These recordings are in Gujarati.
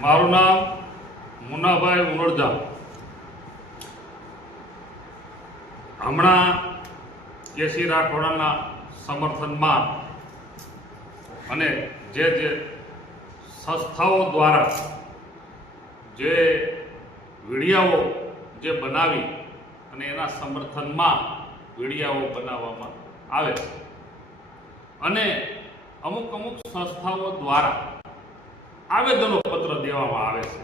મારું નામ મુનાભાઈ ઉનોરજા. હમણાં કેસી રાઠોડાના સમર્થનમાં અને જે સંસ્થાઓ દ્વારા જે વિડીયાઓ જે બનાવી અને એના સમર્થનમાં વિડીયાઓ બનાવવામાં આવે છે અને અમુક સંસ્થાઓ દ્વારા આવેદનો પત્ર દેવામાં આવે છે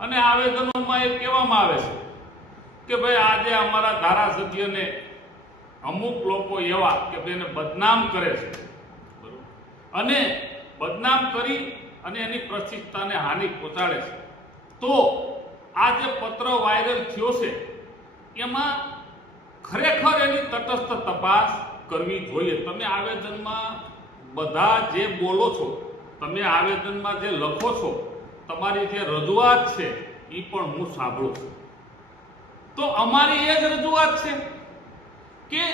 અને આવેદનોમાં એ કહેવામાં આવે છે કે ભાઈ આજે અમારા ધારાસભ્યને અમુક લોકો એવા કે ભાઈને બદનામ કરે છે, બરોબર, અને બદનામ કરી અને એની પ્રતિષ્ઠાને હાનિ પહોંચાડે છે. તો આ જે પત્ર વાયરલ થયો છે એમાં ખરેખર એની તટસ્થ તપાસ કરવી જોઈએ. તમે આવેદનમાં બધા જે બોલો છો, તમે આવેદનમાં જે લખો છો, તમારી જે રજૂઆત છે એ પણ હું સાંભળું છું. તો અમારી એ જ રજૂઆત છે કે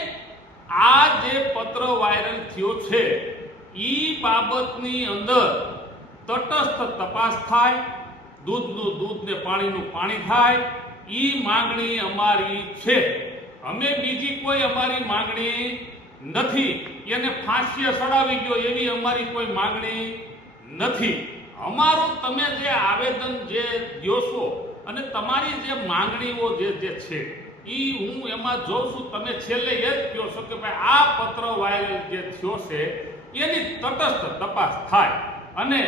આ જે પત્ર વાયરલ થયો છે એ બાબતની અંદર તટસ્થ તપાસ થાય, દૂધનું દૂધ ને પાણીનું પાણી થાય. એ માંગણી અમારી છે. અમે બીજી કોઈ અમારી માંગણી નથી. એને ફાંસીએ સડાવી ગયો એવી અમારી કોઈ માંગણી નથી. અમારું તમે જે આવેદન જે દ્યો છો અને તમારી જે માંગણીઓ જે છે એ હું એમાં જોઉં છું. તમે છેલ્લે એ જ કહો છો કે ભાઈ આ પત્ર વાયરલ જે થયો છે એની તટસ્થ તપાસ થાય અને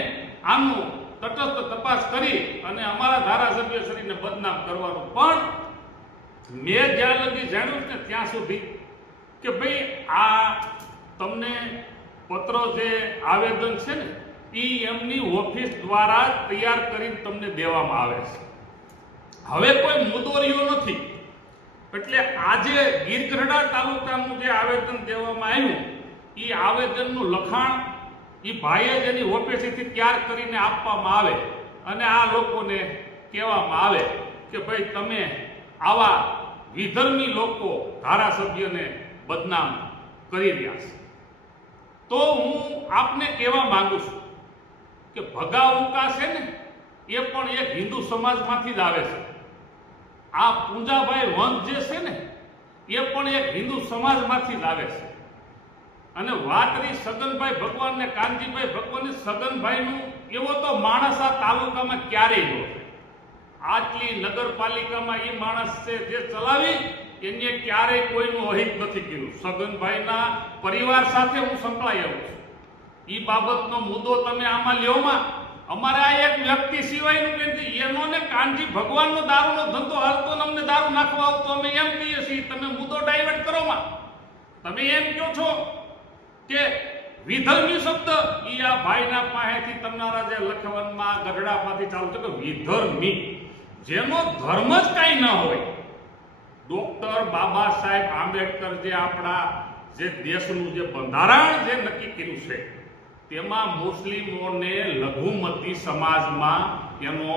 આનું તટસ્થ તપાસ કરી અને અમારા ધારાસભ્યશ્રીને બદનામ કરવાનું. પણ મેં જ્યાં લગી જાણ્યું ને ત્યાં સુધી કે ભાઈ આ તમને પત્ર જે આવેદન છે ને એ એમની ઓફિસ દ્વારા તૈયાર કરીને તમને દેવામાં આવે છે. હવે કોઈ મુદ્દો રહ્યો નથી. એટલે આજે ગીરગઢડા તાલુકાનું જે આવેદન દેવામાં આવ્યું એ આવેદનનું લખાણ એ ભાઈએ જ એની ઓફિસેથી તૈયાર કરીને આપવામાં આવે અને આ લોકોને કહેવામાં આવે કે ભાઈ તમે આવા વિધર્મી લોકો ધારાસભ્યને બદનામ કરી રહ્યા છે. તો હું આપને કહેવા માંગુ છું કે ભગાઉકા છે ને એ પણ એક હિન્દુ સમાજમાંથી જ આવે છે. આ પૂંજાભાઈ વંશ જે છે ને એ પણ એક હિન્દુ સમાજમાંથી જ આવે છે. અને વાત રહી સગનભાઈ ભગવાન ને કાનજીભાઈ ભગવાન, સગનભાઈનું એવો તો માણસ આ તાલુકામાં ક્યારેય ન છે. આટલી નગરપાલિકામાં એ માણસ છે જે ચલાવી એને ક્યારેય કોઈનું અહિત નથી કર્યું. સગનભાઈના પરિવાર સાથે હું સંકળાયેલો છું. એ બાબતનો મુદ્દો તમે આમાં લ્યોમાં અમારે આ એક વ્યક્તિ સિવાયનું કે એનો ને કાનજી ભગવાનનો દારૂનો ધંધો હાલતો ને અમને દારૂ નાખવા આવતો અમે એમ કહીએ છીએ. તમે મુદ્દો ડાયવર્ટ કરોમાં તમે એમ કહો છો કે વિધર્મી શબ્દ એ આ ભાઈના પાસેથી તમારા જે લખવનમાં ગઢડામાંથી ચાલુ છે કે વિધર્મી, જેનો ધર્મ જ કાંઈ ન હોય. ડોક્ટર બાબા સાહેબ આંબેડકર જે આપણા જે દેશનું જે બંધારણ જે નક્કી કર્યું છે તેમાં મુસ્લિમોને લઘુમતી સમાજમાં એનો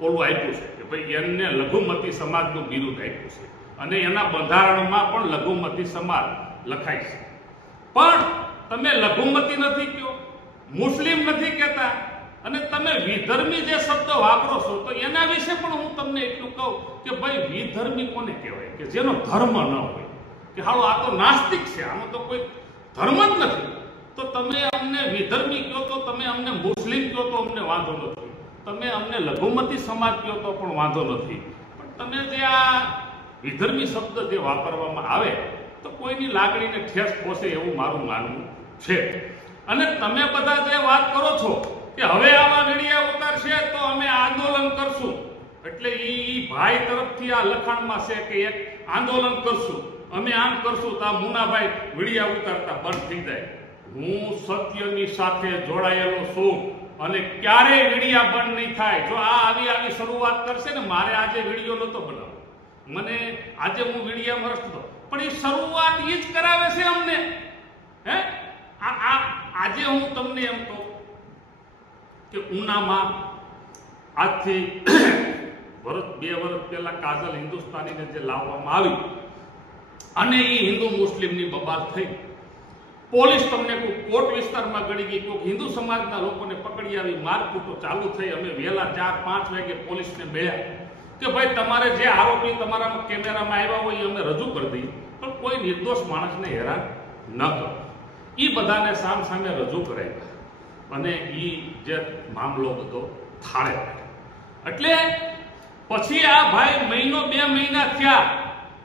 ઓલું આપ્યું છે કે ભાઈ એમને લઘુમતી સમાજનું બિરુદ આપ્યું છે અને એના બંધારણમાં પણ લઘુમતી સમાજ લખાય છે. પણ તમે લઘુમતી નથી કહો, મુસ્લિમ નથી કહેતા અને તમે વિધર્મી જે શબ્દ વાપરો છો તો એના વિશે પણ હું તમને એટલું કહું કે ભાઈ વિધર્મી કોને કહેવાય કે જેનો ધર્મ ન હોય, કે હાલો આ તો નાસ્તિક છે, આનો તો કોઈ ધર્મ જ નથી. તો તમે અમને વિધર્મી કહો તો તમે અમને મુસ્લિમ કહો તો અમને વાંધો નથી, તમે અમને લઘુમતી સમાજ કહો તો પણ વાંધો નથી. પણ તમે જે આ વિધર્મી શબ્દ જે વાપરવામાં આવે તો કોઈની લાગણીને ઠેસ પહોંચે એવું મારું માનવું છે. અને તમે બધા જે વાત કરો છો કે હવે આવા વિડીયા ઉતારશે તો અમે આંદોલન કરશું, એટલે એ ભાઈ તરફથી આ લખાણમાં છે કે એક આંદોલન કરશું, અમે આમ કરશું તો આ મુનાભાઈ વિડીયા ઉતારતા બંધ થઈ જાય. હું સત્યની સાથે જોડાયેલો છું અને ક્યારેય વિડીયા બંધ નહીં થાય. જો આ આવી શરૂઆત કરશે ને, મારે આજે વિડીયો નહોતો બનાવો, મને આજે હું વિડીયામાં રસ હતો, પણ એ શરૂઆત એ જ કરાવે છે અમને. હે આજે હું તમને એમ કહું કે ઉનામાં આજથી 2 વર્ષ પહેલા કાજલ હિન્દુસ્તાનીને જે લાવવામાં આવી અને એ હિન્દુ મુસ્લિમની બબાલ થઈ પોલીસ તમને કોટ વિસ્તારમાં ગળી ગઈ, કોઈ હિન્દુ સમાજના લોકોને પકડી આવી, મારકૂટો ચાલુ થઈ. અમે વહેલા 4-5 વાગે પોલીસને મળ્યા કે ભાઈ તમારે જે આરોપી તમારા કેમેરામાં આવ્યા હોય એ અમે રજૂ કરી દઈએ, પણ કોઈ નિર્દોષ માણસને હેરાન ન કરો. એ બધાને સામે રજૂ કરાવ્યા અને એ જે મામલો બધો થાળે પડ્યો. એટલે પછી આ ભાઈ 1-2 મહિના થયા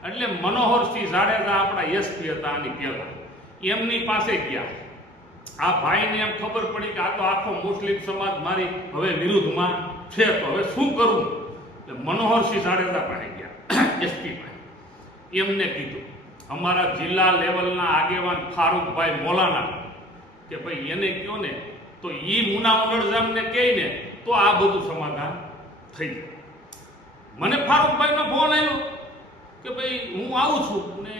એટલે મનોહરસિંહ જાડેજા આપણા એસપી હતા આની પહેલા, એમની પાસે ગયા. આ ભાઈને એમ ખબર પડી કે આ તો આખો મુસ્લિમ સમાજ મારી હવે વિરુદ્ધમાં છે, તો હવે શું કરવું? એટલે મનોહરસિંહ જાડેજા પાસે ગયા, એસપી પાસે. એમને કીધું અમારા જિલ્લા લેવલના આગેવાન ફારૂકભાઈ મોલાના કે ભાઈ એને કહો ને તો ઈ મુના ઉનડજામને કહે ને તો આ બધું સમાધાન થઈ જાય. મને ફારૂકભાઈનો ફોન આવ્યો કે ભાઈ હું આવું છું ને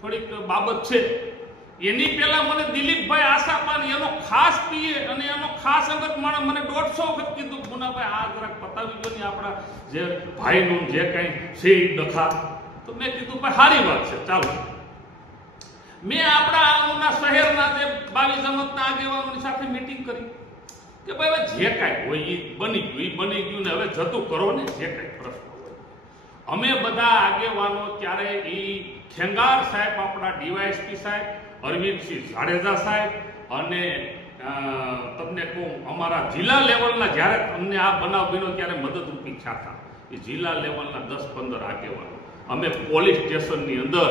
થોડીક બાબત છે. એની પહેલા મને દિલીપભાઈ આશાપાની એનો ખાસ પીએ અને એનો ખાસ અંગત માણસ મને 150 વખત કીધું મુનાભાઈ આ જરાક પતાવી દો ને આપણા જે ભાઈનું જે કંઈ છે એ ડખા. તો મેં કીધું ભાઈ સારી વાત છે, ચાલો. મેં આપણા શહેરના જે 22 જમતના આગેવાનોની સાથે મીટિંગ કરી કે ભાઈ જે કાંઈ હોય એ બની ગયું ને હવે જતું કરો ને, જે કાંઈ પ્રશ્ન હોય. અમે બધા આગેવાનો ત્યારે એ ખેંગાર સાહેબ, આપણા ડીવાયએસપી સાહેબ, અરવિંદસિંહ જાડેજા સાહેબ અને તમને કહું અમારા જિલ્લા લેવલના જ્યારે અમને આ બનાવ બન્યો ત્યારે મદદરૂપી થયા, એ જિલ્લા લેવલના 10-15 આગેવાનો અમે પોલીસ સ્ટેશનની અંદર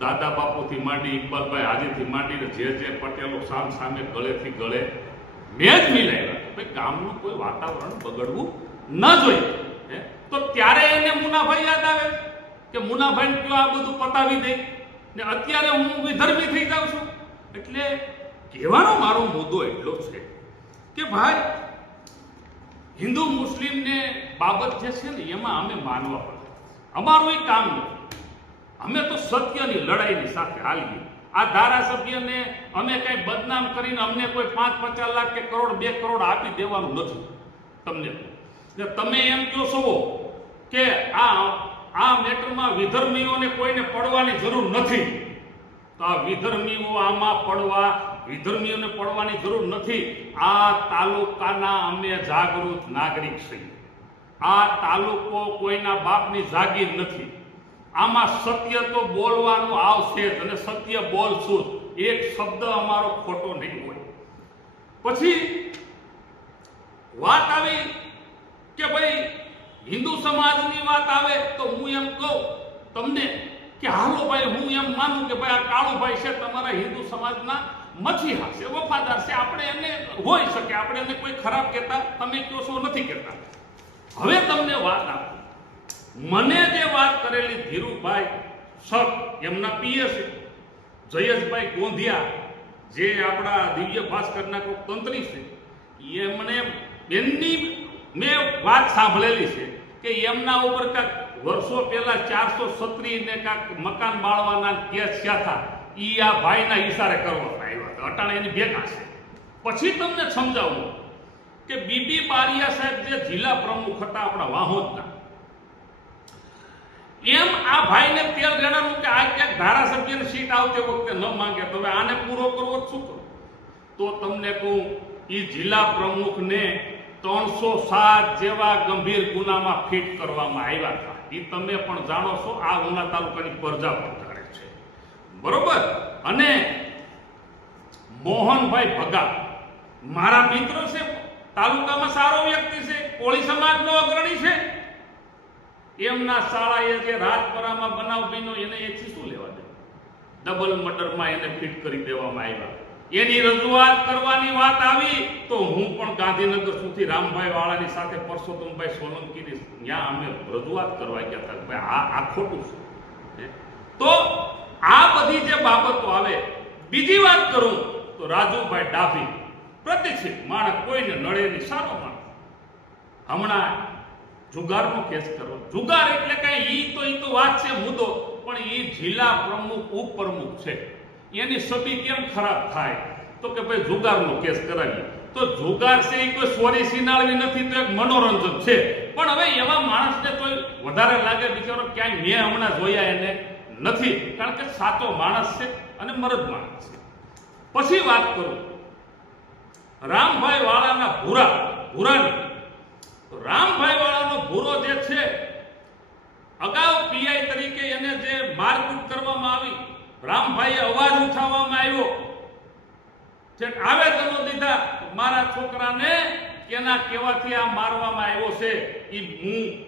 દાદા બાપુથી માંડી, ઇકબાલભાઈ હાજીથી માંડીને જે પટેલો સામે ગળેથી ગળે મેં જ મિલાવ્યા. ભાઈ ગામનું કોઈ વાતાવરણ બગડવું ન જોઈએ. તો ત્યારે એને મુનાભાઈ યાદ આવે કે મુનાભાઈ કયો આ બધું પતાવી દે ને અત્યારે હું વિધર્મી થઈ જાઉં છું. એટલે કહેવાનો મારો મુદ્દો એટલો છે કે ભાઈ હિન્દુ મુસ્લિમને બાબત જે છે ને એમાં અમે માનવા પડે. અમારું એ કામ નથી. અમે તો સત્યની લડાઈની સાથે હાલીએ. આ ધારાસભ્યને અમે કઈ બદનામ કરીને અમને કોઈ 5-50 લાખ કે કરોડ 2 કરોડ આપી દેવાનું નથી. તમને તમે એમ કહો છો કે આ મેટરમાં વિધર્મીઓને કોઈને પડવાની જરૂર નથી, તો આ વિધર્મીઓને પડવાની જરૂર નથી. આ તાલુકાના અમે જાગૃત નાગરિક છીએ. આ તાલુકો કોઈના બાપની જાગીર નથી. આમાં સત્ય તો બોલવાનું આવશે અને સત્ય બોલશું, એક શબ્દ અમારો ખોટો નહીં હોય. પછી વાત આવી કે ભાઈ હિન્દુ સમાજની વાત આવે તો હું એમ કહું તમને કે હાલો ભાઈ, હું એમ માનું કે ભાઈ આ કાળુભાઈ છે તમારા હિન્દુ સમાજના મસીહા છે, વફાદાર છે, આપણે એને હોઈ શકે, આપણે એને કોઈ ખરાબ કહેતા તમે કહો છો નથી કહેતા. હવે તમને વાત આપું, મને જે વાત કરેલી ધીરુભાઈ સર એમના પીએ છે, જયેશભાઈ ગોંધિયા જે આપણા દિવ્ય ભાસ્કરના કોઈ તંત્રી છે, એમને એમની મેં વાત સાંભળેલી છે કે એમના ઉપર કાંક વર્ષો પહેલા 436 ને કાંક મકાન બાળવાના કેસ થયા હતા. એ આ ભાઈના ઈશારે કરવામાં આવ્યા હતા. અટાણે એની ભેગા છે. પછી તમને સમજાવું કે બીબી બારિયા સાહેબ જે જિલ્લા પ્રમુખ હતા આપણા વાહોદના, એમ આ ભાઈને તેલ રેડાનું કે આ ક્યાંક ધારાસભ્યની સીટ આવતી વખતે ન માંગે તો હવે આને પૂરો કરવો જ શું કરો? તો તમને કહું એ જિલ્લા પ્રમુખને 307 જેવા ગંભીર ગુનામાં ફિટ કરવામાં આવ્યા હતા. એ તમે પણ જાણો છો, આ ઉના તાલુકાની પ્રજા પણ જાણે છે, બરોબર. અને મોહનભાઈ ભગા મારા મિત્રો છે, તાલુકામાં સારો વ્યક્તિ છે, કોળી સમાજનો અગ્રણી છે. એમના શાળાએ જે રાજપરામાં બનાવ બન્યો એને એથી શું લેવા દે? ડબલ મર્ડરમાં એને ફિટ કરી દેવામાં આવ્યા. એની રજૂઆત કરવાની વાત આવી તો હું પણ ગાંધીનગર સુધી રામભાઈ વાળાની સાથે પરસોત્તમભાઈ સોલંકીની ત્યાં અમે રજૂઆત કરવા ગયા હતા. ભાઈ આ ખોટું છે. તો આ બધી જે બાબતો આવે. બીજી વાત કરું તો રાજુભાઈ ડાભી પ્રતિષ્ઠિત માણસ, કોઈને નળેની સારો માણસ, હમણાં જુગારનો કેસ કરો. જુગાર એટલે કઈ ઈ તો વાત છે મુદ્દો, પણ એ જિલ્લા પ્રમુખ ઉપપ્રમુખ છે, એની છબી કેમ ખરાબ થાય? તો કે ભાઈ જુગારનો કેસ કરાવીએ. તો જુગાર છે એ કોઈ સોરી સિનાળવી નથી, તો એક મનોરંજન છે. પણ હવે એવા માણસને તો વધારે લાગે બિચારો ક્યાંય મેં હમણાં જોયા એને નથી, કારણ કે સાચો માણસ છે અને મરદ માણસ છે. પછી વાત કરું રામભાઈ વાળાના ભૂરાની. રામભાઈ વાળાનો ભૂરો જે છે, અગાઉ પીઆઈ તરીકે એને જે મારકૂટ કરવામાં આવી, રામભાઈએ અવાજ ઉઠાવવામાં આવ્યો, જે આવેદનો દીધા મારા છોકરાને કેના કહેવાથી આ મારવામાં આવ્યો છે,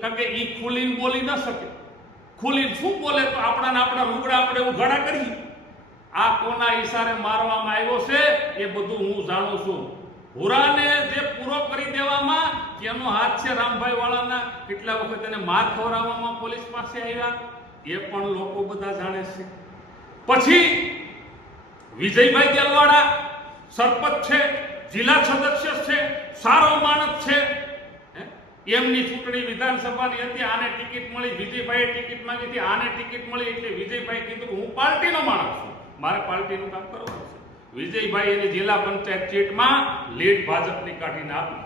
કારણ કે ઈ ખુલીને બોલી ન શકે. ખુલીને શું બોલે તો આપણા લુગડા આપણે ઉઘાડા કરીએ. આ કોના ઈશારે મારવામાં આવ્યો છે એ બધું હું જાણું છું. ભૂરાને જે પૂરો કરી દેવામાં એનો હાથ છે રામભાઈ વાળાના. કેટલા વખત એને માર ખવડાવવામાં પોલીસ પાસે આવ્યા એ પણ લોકો બધા જાણે છે. પછી વિજયભાઈ દેલવાડા સરપંચ છે, જિલ્લા સદસ્ય છે, સારો માણસ છે. એમની ચૂંટણી વિધાનસભાની હતી, આને ટિકિટ મળી, વિજયભાઈએ ટિકિટ માંગી હતી, આને ટિકિટ મળી એટલે વિજયભાઈ કીધું હું પાર્ટીનો માણસ છું, મારે પાર્ટીનું કામ કરવાનું છે. વિજયભાઈ એની જિલ્લા પંચાયત સીટમાં લીડ ભાજપની કાઢીને આપી.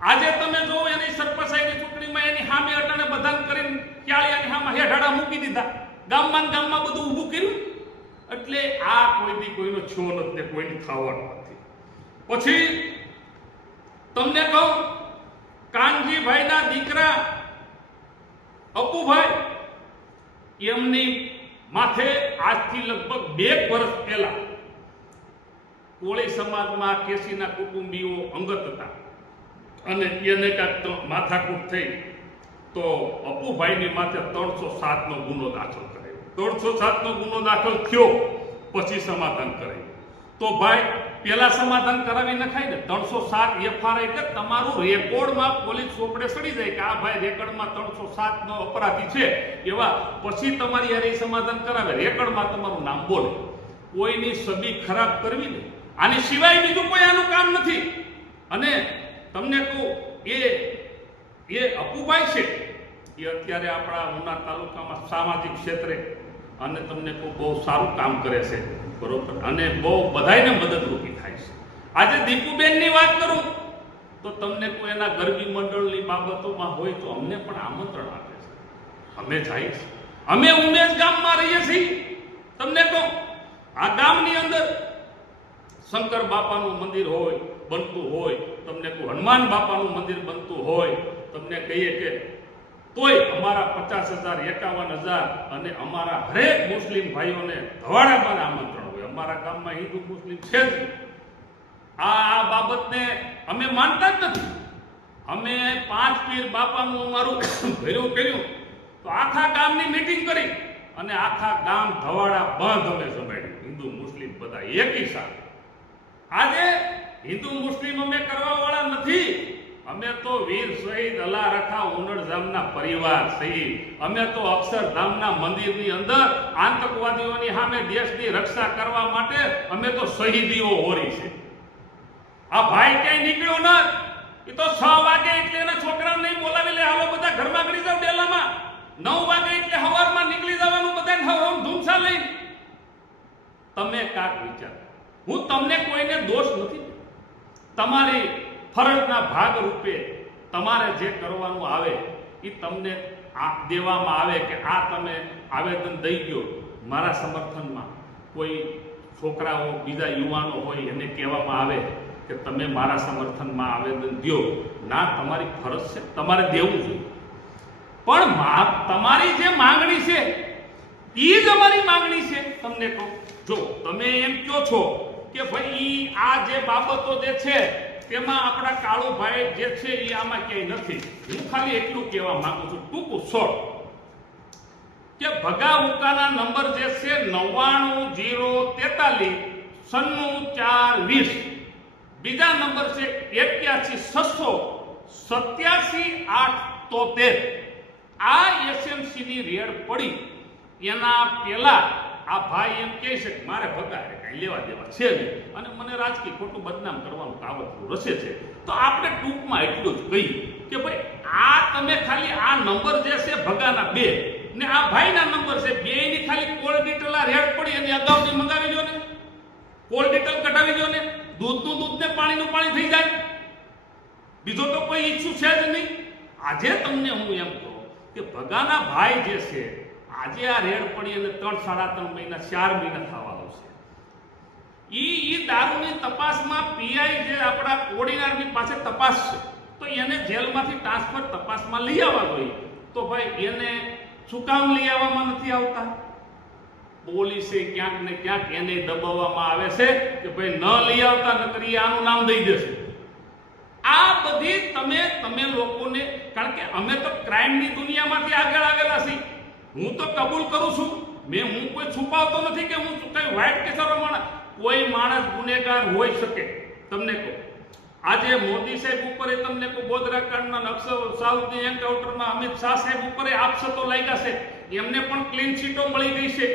આજે તમે જો એની સરપંચાઈની ચૂંટણીમાં એની સામે અટાણે બધાને કરીને ક્યાળિયાની સામે હેઠાડા મૂકી દીધા, ગામમાં બધું ઊભું કર્યું. એટલે આ કોઈની કોઈનો છો નથી ને કોઈની થવાનું નથી. પછી તમને કહું, કાનજીભાઈના દીકરા અપુભાઈ, એમની માથે આજથી લગભગ 2 વર્ષ પહેલા કોળી સમાજમાં કેસીના કુટુંબીઓ અંગત હતા અને એને કાંઈક માથાકૂટ થઈ તો અપુભાઈની માથે 307 નો ગુનો દાખલ કર્યો. 307 નો ગુનો દાખલ થયો પછી સમાધાન કરાયું. તો ભાઈ પેલા સમાધાન કરાવી નખાય ને. 307 એફઆરઆઈ એટલે તમારું રેકોર્ડમાં પોલીસ ચોપડે સડી જાય કે આ ભાઈ રેકોર્ડમાં 307 નો અપરાધી છે એવા, પછી તમારી યાર સમાધાન કરાવે, રેકોર્ડમાં તમારું નામ બોલે. કોઈની છબી ખરાબ કરવી ને, આની સિવાય બીજું કોઈ આનું કામ નથી. અને તમને કહું, એ અપુભાઈ છે એ અત્યારે આપણા ઉના તાલુકામાં સામાજિક ક્ષેત્રે અને તમને કહું બહુ સારું કામ કરે છે, બરોબર, અને બહુ બધાયને મદદરૂપી થાય છે. આજે દીપુબેનની વાત કરું તો તમને કોઈ એના ગરબી મંડળની બાબતોમાં હોય તો અમને પણ આમંત્રણ આપે છે, અમે જઈએ છીએ. અમે ઉમેશ ગામમાં રહીએ છીએ. તમને કહું, આ ગામની અંદર શંકર બાપાનું મંદિર હોય, બનતું હોય, તમને કહું હનુમાન બાપાનું મંદિર બનતું હોય, તમને કહીએ કે તોય અમારા 50,000 51,000 અને અમારા હરેક મુસ્લિમ ભાઈઓને ધવાડામાં આમંત્રણ હોય. અમારા ગામમાં હિન્દુ મુસ્લિમ છે જ. આ બાબતને અમે માનતા જ નથી. અમે 5 પીર બાપાનું અમારું ભેરું કર્યું તો આખા ગામની મીટિંગ કરી અને આખા ગામ ધવાડા બંધ અમે જમાડ્યું, હિન્દુ મુસ્લિમ બધા એકી સાથે. આજે હિન્દુ મુસ્લિમ અમે કરવા વાળા નથી. અમે તો વીર શહીદ અલા રખા ઉનડધામના પરિવાર છીએ. અમે તો અક્ષરધામના મંદિરની અંદર આતંકવાદીઓની સામે દેશની રક્ષા કરવા માટે અમે તો શહીદીઓ હોરી છે. આ ભાઈ ક્યાંય નીકળ્યો ન, એ તો 6 વાગે એટલે એના છોકરાને નહીં બોલાવી લે, હાલો બધા ઘરમાં ગળી જાવ ડેલામાં. 9 વાગે એટલે સવારમાં નીકળી જવાનું બધાને ધૂમસા લઈને. તમે કાક વિચાર, હું તમને કોઈને દોષ નથી. તમારી ફરજના ભાગ રૂપે તમારે જે કરવાનું આવે એ તમને દેવામાં આવે કે આ તમે આવેદન દઈ ગયો. મારા સમર્થનમાં કોઈ છોકરાઓ બીજા યુવાનો હોય એને કહેવામાં આવે કે તમે મારા સમર્થનમાં આવેદન દો. ના, તમારી ફરજ છે, તમારે દેવું જોઈએ. પણ તમારી જે માંગણી છે એ જ અમારી માંગણી છે. તમને કહું, જો તમે એમ કહો છો કે ભાઈ આ જે બાબતો જે છે તેમાં આપણા કાળુભાઈ જે છે એ આમાં ક્યાંય નથી. હું ખાલી એટલું કહેવા માંગુ છું, ટૂંકું શોર્ટ, કે ભગા ઉકાના નંબર જે છે 99043 9420, બીજા નંબર છે 8160877873. આ એસએમસી ની રેડ પડી એના પહેલા આ ભાઈ એમ કહે છે કે મારે ભગાડે કઈ લેવા દેવા છે નહીં અને મને રાજકીય ખોટું બદનામ કરવાનું કાવતરું રસે છે. તો આપણે ટૂંકમાં એટલું જ કહીએ કે ભાઈ આ તમે ખાલી આ નંબર જે છે ભગાના 2 ને આ ભાઈના નંબર છે 2 ની ખાલી કોલ ડિટેલ આ રેડ પડી અને અગાઉથી મંગાવી લો ને, કોલ ડિટેલ કઢાવી લો ને, દૂધનું દૂધ ને પાણીનું પાણી થઈ જાય. બીજો તો કોઈ ઈચ્છું છે જ નહીં. આજે તમને હું એમ કહું કે ભગાના ભાઈ જે છે, આજે આ રેડ પડી અને 3 સાડા 3 મહિના 4 મહિના થવા આવશે. ઈ દારૂની તપાસમાં પીઆઈ જે આપણા કોડીનારની પાસે તપાસ છે, તો એને જેલમાંથી ટ્રાન્સફર તપાસમાં લઈ આવવા જોઈએ. તો ભાઈ એને શું કામ લઈ આવવામાં નથી આવતા? પોલીસે ક્યાંક ને ક્યાંક એને દબાવવામાં આવે છે કે ભાઈ ન લઈ આવતા, નકર ઈ આનું નામ દઈ દેશે. આ બધી તમે લોકોને, કારણ કે અમે તો ક્રાઇમની દુનિયામાંથી આગળ આવેલા છીએ. હું તો કબૂલ કરું છું, હું કોઈ છુપાવતો નથી કે હું કઈ વ્હાઇટ કેસરો માણસ. કોઈ માણસ ગુનેગાર હોઈ શકે. તમને કહું, આજે મોદી સાહેબ ઉપર તમને કહું ગોધરા કાંડના નક્સલ સાઉથની એન્કાઉન્ટરમાં અમિત શાહ સાહેબ ઉપર આપશતો લાગ્યા છે, એમને પણ ક્લીન ચીટો મળી ગઈ છે.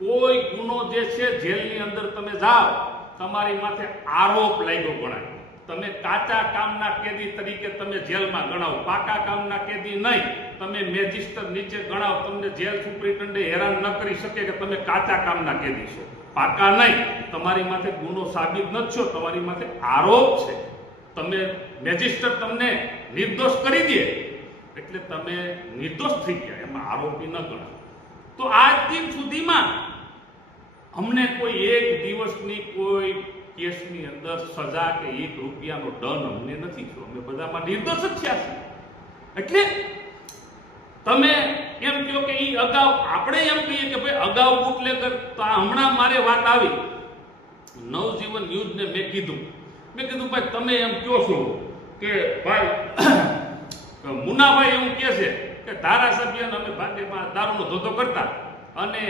કોઈ ગુનો જે છે જેલની અંદર તમે જાઓ, તમારી માથે આરોપ લાગ્યો ગણાય. તમે કાચા કામના કેદી તરીકે તમે જેલમાં ગણાવો, પાકા કામના કેદી નહીં. તમે મેજિસ્ટર નીચે ગણાવો, તમને જેલ સુપ્રિન્ટેન્ડન્ટ હેરાન ન કરી શકે કે તમે કાચા કામના કેદી છો, પાકા નહીં. તમારી માથે ગુનો સાબિત ન છો, તમારી માથે આરોપ છે. તમે મેજિસ્ટર તમને નિર્દોષ કરી દે એટલે તમે નિર્દોષ થઈ ગયા, એમાં આરોપી ન ગણાવો. તો આજ દિન સુધીમાં અમને કોઈ એક દિવસની કોઈ કેસની અંદર સજા કે ₹1 દંડ અમને નથી થયો. અમે બધામાં નિર્દોષ જ થયા છીએ. એટલે તમે એમ કહો કે ઈ અગાઉ, આપણે એમ કહીએ કે ભાઈ અગાઉ બુટલેગર. તો હમણાં મારે વાત આવી નવજીવન ન્યૂઝને, મેં કીધું ભાઈ તમે એમ કહો છો કે ભાઈ મુનાભાઈ એવું કહે છે કે ધારાસભ્યને અમે ભાગ્યમાં દારૂનો ધંધો કરતા અને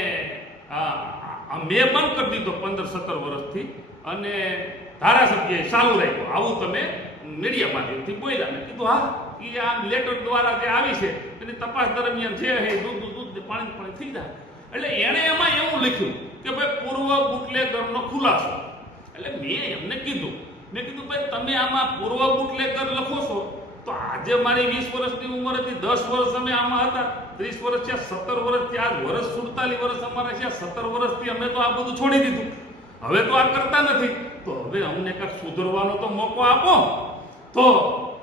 મેં બંધ કરી દીધો 15-17 વર્ષથી, અને ધારાસભ્યએ ચાલુ રાખ્યો. આવું તમે મીડિયા માધ્યમથી બોલ્યા. મેં કીધું હા, એ આ લેટર દ્વારા જે આવી છે એની તપાસ દરમિયાન જે હે દૂધ પાણી થઈ જાય. એટલે એણે એમાં એવું લખ્યું કે ભાઈ પૂર્વ બુટલેગરનો ખુલાસો. એટલે મેં એમને કીધું, ભાઈ તમે આમાં પૂર્વ બુટલેગર લખો છો, તો આજે મારી 20 વર્ષની ઉંમર હતી, 10 વર્ષ અમે આમાં હતા, 30 વર્ષ છે, 17 વર્ષ છે, આજ વર્ષ 47 વર્ષ અમારા છે, 17 વર્ષથી અમે તો આ બધું છોડી દીધું. હવે તો આ કરતા નથી. તો હવે અમને કાંઈક સુધરવાનો તો મોકો આપો. તો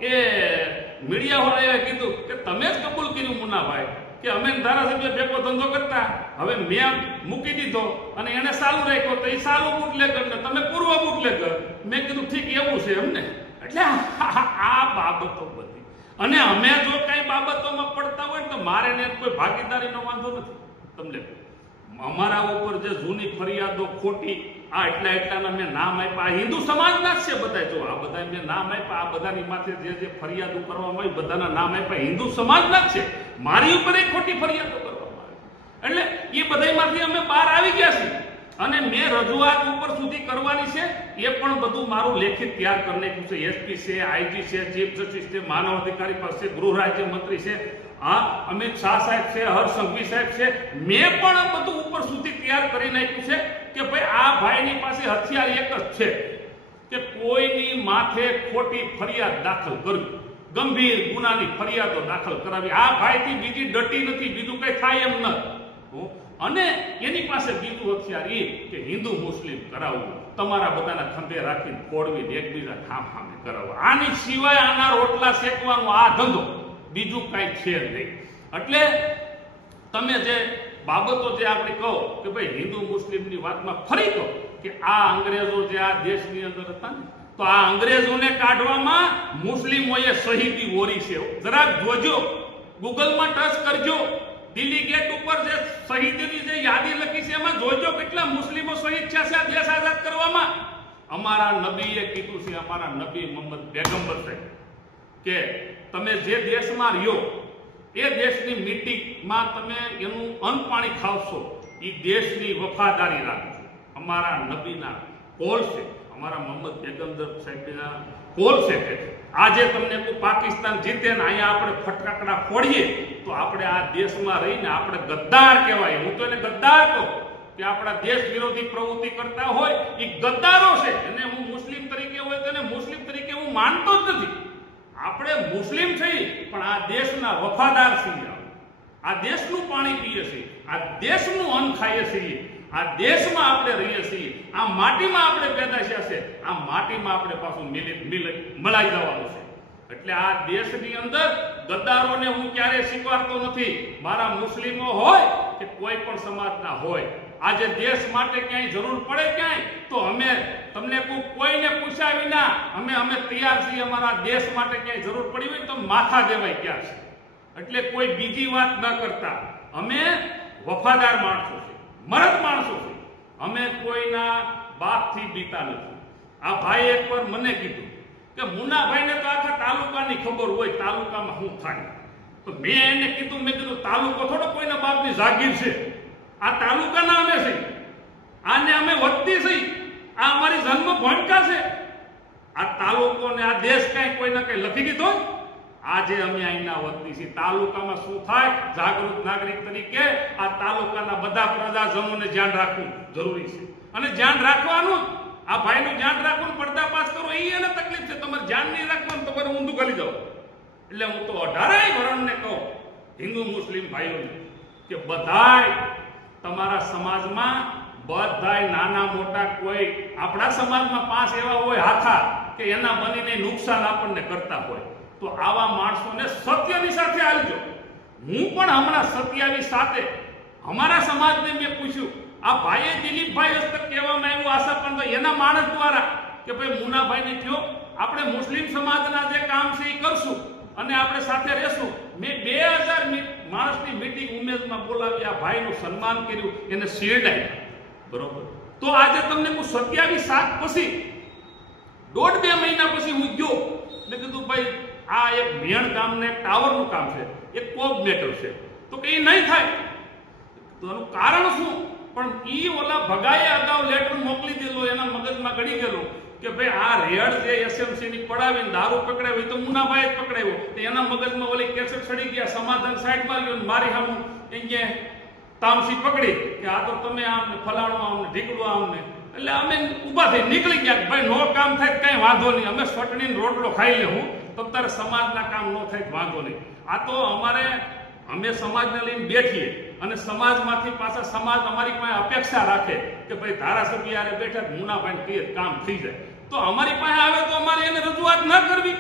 એ મીડિયા વાળાએ કીધું કે તમે જ કબૂલ કર્યું મુનાભાઈ કે અમે ધારાસભ્ય ભેગો ધંધો કરતા, હવે મેં મૂકી દીધો અને એને ચાલુ રાખ્યો, તો એ ચાલુ બુટલેગર ને તમે પૂર્વ બુટલેગર. મેં કીધું ઠીક એવું છે એમને. એટલે આ બાબતો બધી, અને અમે જો કઈ બાબતોમાં પડતા હોય ને તો મારે ને કોઈ ભાગીદારીનો વાંધો નથી. તમને અમારા ઉપર જે જૂની ફરિયાદો ખોટી, આ એટલાના મેં નામ આપ્યા, હિન્દુ સમાજના જ છે બધા. જો આ બધા મેં નામ આપ્યા, આ બધાની માથે જે ફરિયાદો કરવામાં આવી બધાના નામ આપ્યા, હિન્દુ સમાજના જ છે. મારી ઉપર એક ખોટી ફરિયાદો કરવામાં આવી, એટલે એ બધામાંથી અમે બહાર આવી ગયા છીએ. અને મેં રજૂઆત ઉપર સુધી કરવાની છે, એ પણ બધું મારું લેખિત તૈયાર કરી નાખ્યું છે. એસપી છે, આઈજી છે, ચીફ જસ્ટિસ છે, માનવ અધિકારી પાસે, ગૃહ રાજ્ય મંત્રી છે, અમિત શાહ સાહેબ છે, હર્ષ સંઘવી સાહેબ છે. મેં પણ બધું ઉપર સુધી તૈયાર કરી નાખ્યું છે કે ભાઈ આ ભાઈની પાસે હથિયાર એક જ છે કે કોઈની માથે ખોટી ફરિયાદ દાખલ કરવી, ગંભીર ગુનાની ફરિયાદો દાખલ કરાવી. આ ભાઈથી બીજી ડટી નથી, બીજું કઈ થાય એમ નથી. અને એની પાસે બીજું હથિયાર એ કે હિન્દુ મુસ્લિમ કરાવવું, તમારા બધાના ખંભે રાખીને ફોડવીને એકબીજા ખામે કરાવવા. આની સિવાય આના રોટલા શેકવાનો આ ધંધો, બીજું કાંઈ છે નહીં. એટલે તમે જે બાબતો જે આપણે કહો કે ભાઈ હિન્દુ મુસ્લિમની વાતમાં ફરી કહો કે આ અંગ્રેજો જે આ દેશની અંદર હતા ને, તો આ અંગ્રેજોને કાઢવામાં મુસ્લિમોએ શહીદી ઓરી છે. જરાક જોજો, ગૂગલમાં ટચ કરજો, દિલ્હી ગેટ ઉપર જે શહીદીની જે યાદી લખી છે એમાં જોજો કેટલા મુસ્લિમો શહીદ થયા છે આ દેશ આઝાદ કરવામાં. અમારા નબીએ કીધું છે, અમારા નબી મોહમ્મદ પેગમ્બર સાહેબ, કે તમે જે દેશમાં રહ્યો એ દેશની મીટિંગમાં તમે એનું અન્ન પાણી ખાવશો, એ દેશની વફાદારી રાખજો. અમારા નબીના કોલ છે, અમારા મોહમ્મદ પેગમ્બર સાહેબના કોલ છે કે આજે તમને કોઈ પાકિસ્તાન જીતે ને અહીંયા આપણે ફટાકડા ફોડીએ તો આપણે આ દેશમાં રહીને આપણે ગદ્દાર કહેવાય. હું તો એને ગદ્દાર કહું કે આપણા દેશ વિરોધી પ્રવૃત્તિ કરતા હોય એ ગદ્દારો છે. એને હું મુસ્લિમ તરીકે હોય તો એને મુસ્લિમ તરીકે હું માનતો જ નથી. આપણે મુસ્લિમ છીએ પણ આ દેશના વફાદાર છીએ. આ દેશનું પાણી પીએ છીએ, આ દેશનું અન્ન ખાઈએ છીએ, આ દેશમાં આપણે રહીએ છીએ, આ માટીમાં આપણે પેદા થયા છે, આ માટીમાં આપણે પાછું મલાઈ જવાનું છે. એટલે આ દેશની અંદર ગદ્દારોને હું ક્યારેય સ્વીકારતો નથી. મારા મુસ્લિમો હોય કે કોઈ પણ સમાજના હોય, આજે દેશ માટે ક્યાંય જરૂર પડે ક્યાંય તો અમે તમને કોઈને પૂછ્યા વિના અમે તૈયાર છીએ. અમારા દેશ માટે ક્યાંય જરૂર પડી હોય તો માથા દેવાય ક્યાં છે. એટલે કોઈ બીજી વાત ન કરતા અમે વફાદાર માણસો છે, મરદ માણસો છે. અમે કોઈના બાપથી બીતા નથી. આ ભાઈ એકવાર મને કીધું કે મુનાભાઈને તો આખા તાલુકાની ખબર હોય તાલુકામાં શું થાય. તો મેં એને કીધું, મેં કીધું તાલુકો થોડો કોઈના બાપની જાગીર છે. આ તાલુકાના અમે છે, આને અમે વતની છે, આ અમારી જન્મ ભણકા છે. આ તાલુકો ને આ દેશ કઈ કોઈને કઈ લખી દીધો. આજે અમે અહીંના વતની છીએ. તાલુકામાં શું થાય, જાગૃત નાગરિક તરીકે આ તાલુકાના બધા પ્રજાજનોને ધ્યાન રાખવું જરૂરી છે. અને ધ્યાન રાખવાનું, આ ભાઈનું ધ્યાન રાખવું, પર્દાફાશ કરો એ એને તકલીફ છે. તમારે ધ્યાન નહીં રાખવાનું તો તમારે ઊંધું કરી જાઓ. એટલે હું તો 18 વર્ણને કહું હિન્દુ મુસ્લિમ ભાઈઓને કે બધાય તમારા સમાજમાં બધાય નાના મોટા કોઈ આપણા સમાજમાં 5 એવા હોય હાથા કે એના બનીને નુકસાન આપણને કરતા હોય તો આવા માણસોને સત્યની સાથે આવજો. હું પણ હમણાં 27 સાથે અમારા સમાજને મેં પૂછ્યું, આ ભાઈએ દિલીપભાઈ હસ્તક કહેવામાં આવ્યું આશા પણ તો એના માણસ દ્વારા કે ભાઈ મુનાભાઈને કહો આપણે મુસ્લિમ સમાજના જે કામ છે એ કરશું અને આપણે સાથે રહેશું. મેં 2000 માણસની મીટિંગ ઉમેદમાં બોલાવી, આ ભાઈનું સન્માન કર્યું, એને શિલ્ડ આપ્યા. બરોબર. તો આજે તમને હું 27 પછી 1.5-2 મહિના પછી હું ગયો, મેં કીધું ભાઈ આ એક મેણ ગામને ટાવરનું કામ છે, એક કોબ મેટર છે, તો કે એ નહીં થાય. તો એનું કારણ શું? પણ ઈ ઓલા ભગાએ અગાઉ લેટર મોકલી દીધો, એના મગજમાં ગળી ગયેલો કે ભાઈ આ રેડ જે એસએમસી ની પડાવીને દારૂ પકડાવી તો મુનાભાઈ જ પકડાવ્યો. તો એના મગજમાં ઓલી કેસેટ ચડી ગયા, સમાધાન સાઈડમાં ગયો, મારી સામું અહીંયા તામસી પકડી કે આ તો તમે આમને ફલાણું આમને ઢીકડું આમને. એટલે અમે ઊભા થઈ નીકળી ગયા કે ભાઈ નો કામ થાય કઈ વાંધો નહીં, અમે સટણીને રોટલો ખાઈ લેવું, તો તારે સમાજના કામ ન થાય વાંધો નહીં. આ તો અમે સમાજને લઈને બેઠીએ અને સમાજમાંથી પાછા સમાજ અમારી પાસે અપેક્ષા રાખે કે ભાઈ ધારાસભ્ય યારે બેઠા મુનાભાઈ કહીએ કામ થઈ જાય, તો અમારી પાસે આવે તો અમારે એને રજૂઆત ન કરવી.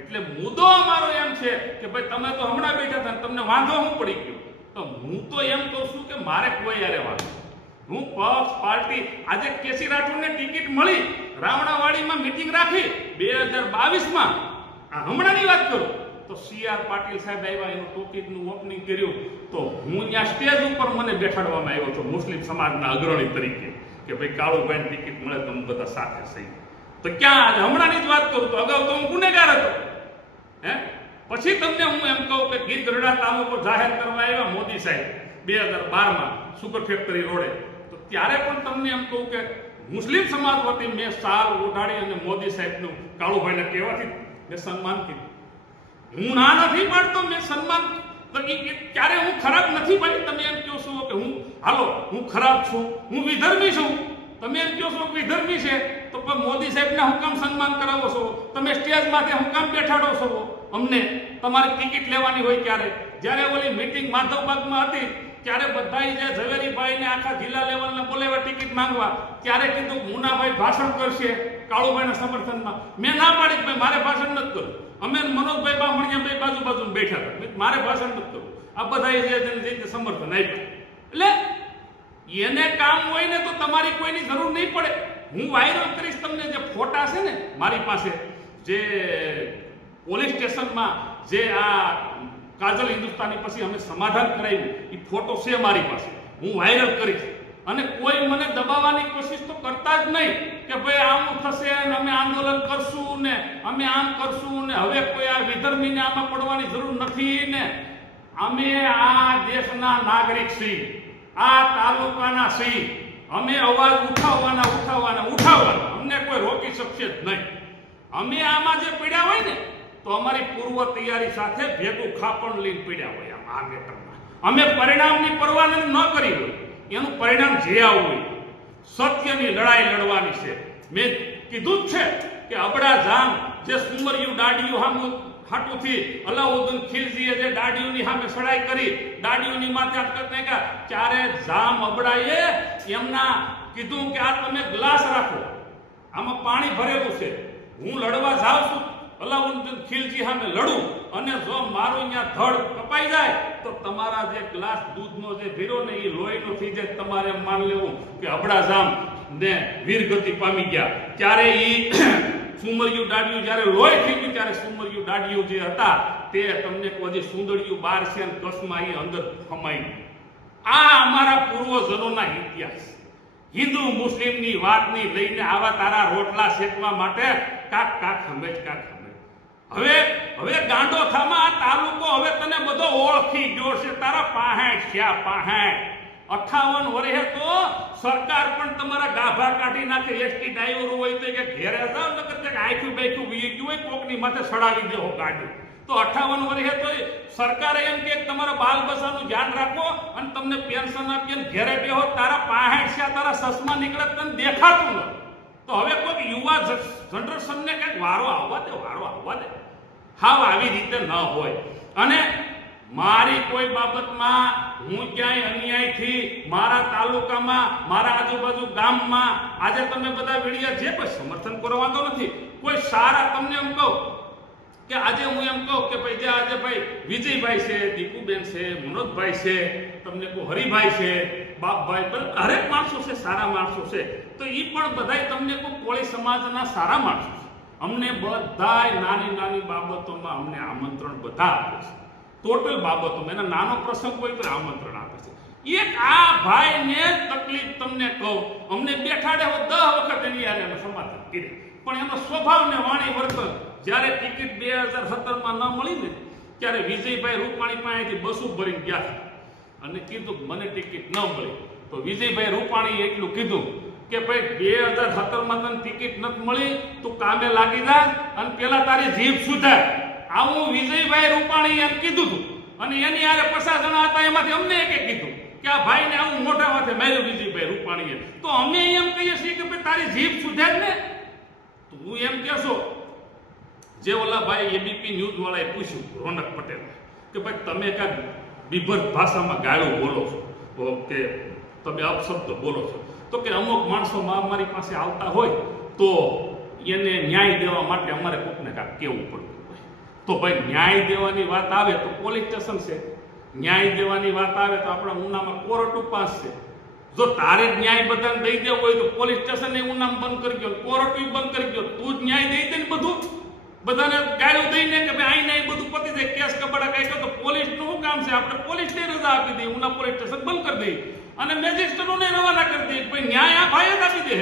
એટલે મુદ્દો અમારો એમ છે કે ભાઈ તમે તો હમણાં બેઠા હતા, તમને વાંધો શું પડી ગયો? તો હું તો એમ કહું છું કે મારે કોઈ યારે વાંધો, હું પક્ષ પાર્ટી આજે કેસી રાઠોડને ટિકિટ મળી, રાવણાવાડીમાં મીટિંગ રાખી 2022માં, આ હમણાંની વાત કરું તો CR પાટીલ સાહેબ આવ્યા, એનું ટિકિટનું ઓપનિંગ કર્યું, તો હું ત્યાં સ્ટેજ ઉપર મને બેઠાડવામાં આવ્યો છું મુસ્લિમ સમાજના અગ્રણી તરીકે કે ભાઈ કાળુભાઈને ટિકિટ મળે તો અમે બધા સાથે થઈ. તો ક્યાં આજે હમણાંની જ વાત કરું તો અગાઉ તો હું ગુનેગાર હતો. પછી તમને હું એમ કહું કે ગીરગઢડા તાલુકો જાહેર કરવા આવ્યા મોદી સાહેબ 2012માં સુગર ફેક્ટરી રોડે, તો ત્યારે પણ તમને એમ કહું કે મુસ્લિમ સમાજ વતી મેં સાલ ઓઢાડી અને મોદી સાહેબનું કાળુભાઈને કહેવાથી મેં સન્માન કર્યું. હું ના નથી પાડતો, મેં સન્માન ક્યારે હું ખરાબ નથી પાડી. તમે એમ કહો છો કે હું હાલો હું ખરાબ છું, હું વિધર્મી છું, તમે એમ કહો છો કે વિધર્મી છે, તો પણ મોદી સાહેબને હું કામ સન્માન કરાવો છો? તમે સ્ટેજ માથે હું કામ બેઠાડો છો અમને? તમારી ટિકિટ લેવાની હોય ત્યારે, જ્યારે ઓલી મીટિંગ માધવબાગમાં હતી ત્યારે બધાય જે ઝવેરીભાઈને આખા જિલ્લા લેવલને બોલાવ્યા ટિકિટ માંગવા, ત્યારે કીધું મુનાભાઈ ભાષણ કરશે કાળુભાઈના સમર્થનમાં. મેં ના પાડી ભાઈ મારે ભાષણ નથી કરવું. અમે મનોજભાઈ બામણિયાભાઈ બાજુ બેઠા હતા, મારે ભાષણ નથી કરવું. આ બધાએ જે સમર્થન આપ્યું. એટલે એને કામ હોય ને તો તમારી કોઈની જરૂર નહીં પડે. હું વાયરલ કરીશ તમને જે ફોટા છે ને મારી પાસે, જે પોલીસ સ્ટેશનમાં જે આ કાજલ હિન્દુસ્તાની પછી અમે સમાધાન કરાવ્યું એ ફોટો છે મારી પાસે, હું વાયરલ કરીશ. અને કોઈ મને દબાવવાની કોશિશ તો કરતા જ નહીં કે ભાઈ આમ થશે ને અમે આંદોલન કરશું ને અમે આમ કરશું ને હવે કોઈ આ વિધર્મીને આમાં પડવાની જરૂર નથી ને. અમે આ દેશના નાગરિક છીએ, આ તાલુકાના છીએ, અમે અવાજ ઉઠાવવાના, અમને કોઈ રોકી શકશે જ નહીં. અમે આમાં જે પીડ્યા હોય ને તો અમારી પૂર્વ તૈયારી સાથે ભેગું ખાપણ લઈને પીડ્યા હોય. આ મેટરમાં અમે પરિણામની પરવા ન કરી હોય, એનું પરિણામ જે આવું હોય, સત્યની લડાઈ લડવાની છે. મેં કીધું જ છે કે અબડા જામ જે સુમરિયું દાડીયું હામું હાટુથી અલાઉદ્દીન ખિલજીએ જે દાડીઓની સામે સડાઈ કરી, દાડીઓની માથે આપતા કે ચારે જામ અબડાએ એમના કીધું કે આ તમે ગ્લાસ રાખો, આમાં પાણી ભરેલું છે, હું લડવા જાઉં છું અલાઉદ્દીન ખિલજી સામે લડું, અને જો મારું અહીંયા ધડ કપાઈ જાય તો તમારા જે ગ્લાસ દૂધનો જે ભીરો ને એ લોહીનો થઈ જાય. તમારે માન લેવું કે અબડાજામ ને વીરગતિ પામી ગયા ત્યારે ઈ સુમરિયું દાડિયું જ્યારે લોહી થઈ ગયું ત્યારે સુમરિયું દાડિયું જે હતા તે તમને કોઈ સુંદરિયું બાર છે અને કસમાં એ અંદર ફમાઈ ગયું. આ અમારા પૂર્વજોના ઇતિહાસ. હિન્દુ મુસ્લિમની વાતની લઈને આવા તારા રોટલા શેકવા માટે કાક હમેજ. હવે ગાંડો થામાં આ તાલુકો હવે તને બધો ઓળખી ગયો છે. તારા પાહે 58 વર્ષે તો સરકાર પણ તમારા ગાભા કાઢી નાખે. એસટી ડ્રાઈવર હોય તો કે ઘેરે જાવ નકર કે આખું બાઈકું વીઈ ગયું હોય કોકની માથે સડાવી દેવો ગાડી. તો 58 વર્ષે તો સરકારે એમ કે તમારા બાલ બચ્ચાનું ધ્યાન રાખો અને તમને પેન્શન આપીને ઘેરે બેહો. તારા 65 તારા સસમા નીકળે તને દેખાતું નથી. તો હવે કોઈ યુવા જનરેશનને કંઈક વારો આવવા દે. હાવ આવી રીતે ન હોય. અને મારી કોઈ બાબતમાં હું ક્યાંય અન્યાયથી મારા તાલુકામાં મારા આજુબાજુ ગામમાં આજે તમે બધા વિડિયા જે કોઈ સમર્થન કરવાનો નથી. કોઈ સારા તમને એમ કહું કે આજે હું એમ કહું કે ભાઈ જે આજે ભાઈ વિજયભાઈ છે, દીપુબેન છે, મનોજભાઈ છે, તમને કહું હરિભાઈ છે, બાપભાઈ, હરેક માણસો છે, સારા માણસો છે. તો એ પણ બધાય તમને કહું કોળી સમાજના સારા માણસો છે. અમને બધાય નાની બાબતોમાં અમને આમંત્રણ બધા આપે છે. ટોટલ બાબતોમાં એના નાનો પ્રસંગ હોય તો આમંત્રણ આપે છે. એક આ ભાઈને તકલીફ તમને કહું, અમને બેઠાડે 10 વખત એની યાર એનો સમાધાન કરી, પણ એનો સ્વભાવ ને વાણી વર્તન જ્યારે ટિકિટ 2017માં ન મળી ને ત્યારે વિજયભાઈ રૂપાણી પાસેથી બસો ભરીને ગયા હતા અને કીધું કે મને ટિકિટ ન મળી. તો વિજયભાઈ રૂપાણીએ એટલું કીધું કે ભાઈ 2017માં તને ટિકિટ નથી મળી, તું કામે લાગી જા અને પેલા તારી જીભ સુધાર. આવું વિજયભાઈ રૂપાણીએ એમ કીધું હતું. અને એની હારે 50 જણા હતા એમાંથી અમને એકે કીધું કે આ ભાઈને આવું મોટા માથે માર્યું વિજયભાઈ રૂપાણીએ. તો અમે એમ કહીએ છીએ કે ભાઈ તારી જીભ સુધાર ને. તું એમ કહેશો જે ઓલા ભાઈ એબીપી ન્યૂઝ વાળાએ પૂછ્યું રોનક પટેલ કે ભાઈ તમે કાંઈક બીભત્સ ભાષામાં ગાળું બોલો છો કે તમે અપશબ્દ બોલો છો. તો કે અમુક માણસો અમારી પાસે આવતા હોય તો એને ન્યાય દેવા માટે અમારે કોકને કાંઈક કહેવું પડતું હોય. તો ભાઈ ન્યાય દેવાની વાત આવે તો પોલીસ સ્ટેશન છે, ન્યાય દેવાની વાત આવે તો આપણા ઉનામાં કોર્ટ પાસ છે. જો તારે જ ન્યાય બધાને દઈ દેવો હોય તો પોલીસ સ્ટેશન એ ઉનામ બંધ કરી ગયો, કોર્ટ બંધ કરી ગયો. તું જ ન્યાય દઈ દે ને બધું બધાને ગાળું દઈને કે ભાઈ અહીં નહીં બધું પતી જાય, કેસ કબાડા કઈ તો પોલીસનું શું કામ છે? આપણે પોલીસને રજા આપી દઈએ, ઉના પોલીસ સ્ટેશન બંધ કરી દઈએ અને મેજિસ્ટ્રેટોને રવાના કરી દઈએ. ભાઈ ન્યાય આ ભાઈ જ આપી દે.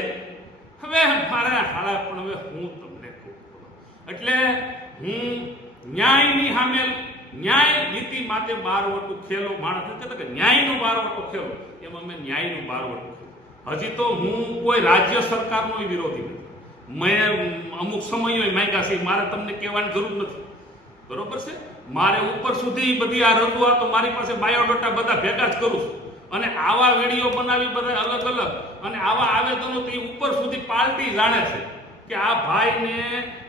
હવે મારે હાલા પણ હવે હું તમને કહું એટલે હું ન્યાયની સામે ન્યાય નીતિ માટે બારવટું ખેલો માણસ કહેતા કે ન્યાયનું બારવટું ખેલો, એમ અમે ન્યાયનું બારવટું ખેલો. હજી તો હું કોઈ રાજ્ય સરકારનો વિરોધી નથી. મેં અમુક સમયો માંગ્યા છે, મારે તમને કહેવાની જરૂર નથી, બરોબર છે? મારે ઉપર સુધી બધી આ રજૂઆતો મારી પાસે બાયોડેટા બધા ભેગા જ કરું છું અને આવા વિડીયો બનાવી બધા અલગ અને આવા આવેદનો તો ઉપર સુધી પાર્ટી જાણે છે કે આ ભાઈને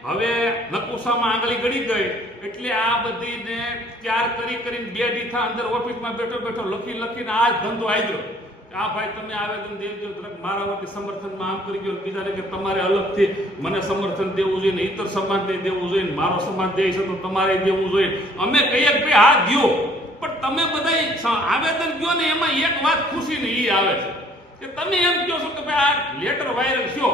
હવે નકુશામાં આંગળી ગળી ગઈ એટલે આ બધીને ત્યાર કરીને 2 દીઠા અંદર ઓફિસમાં બેઠો લખીને આ ધંધો આવ્યો. આ ભાઈ તમે આવેદન દેજો, મારા વતી સમર્થનમાં આમ કરી ગયો, બીજાને કે તમારે અલગથી મને સમર્થન દેવું જોઈએ ને ઇતર સમાજને દેવું જોઈએ, મારો સમાજ દે છે તો તમારે દેવું જોઈએ. અમે કહીએ કે ભાઈ હા દો, પણ તમે બધા આવેદન કહો ને એમાં એક વાત ખુશીની એ આવે છે કે તમે એમ કહો છો કે ભાઈ આ લેટર વાયરલ થયો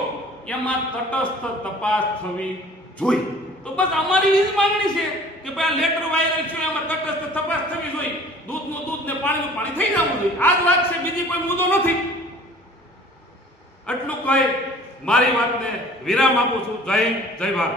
એમાં તટસ્થ તપાસ થવી જોઈએ. તો બસ અમારી એ જ માંગણી છે કે ભાઈ આ લેટર વાયરલ થયો એમાં તટસ્થ તપાસ થવી જોઈએ, દૂધનું દૂધ ને પાણીનું પાણી થઈ જવું જોઈએ. આ જ વાત છે, બીજી કોઈ મુદ્દો નથી. આટલું કહી મારી વાતને વિરામ આપું છું. જય ભારત.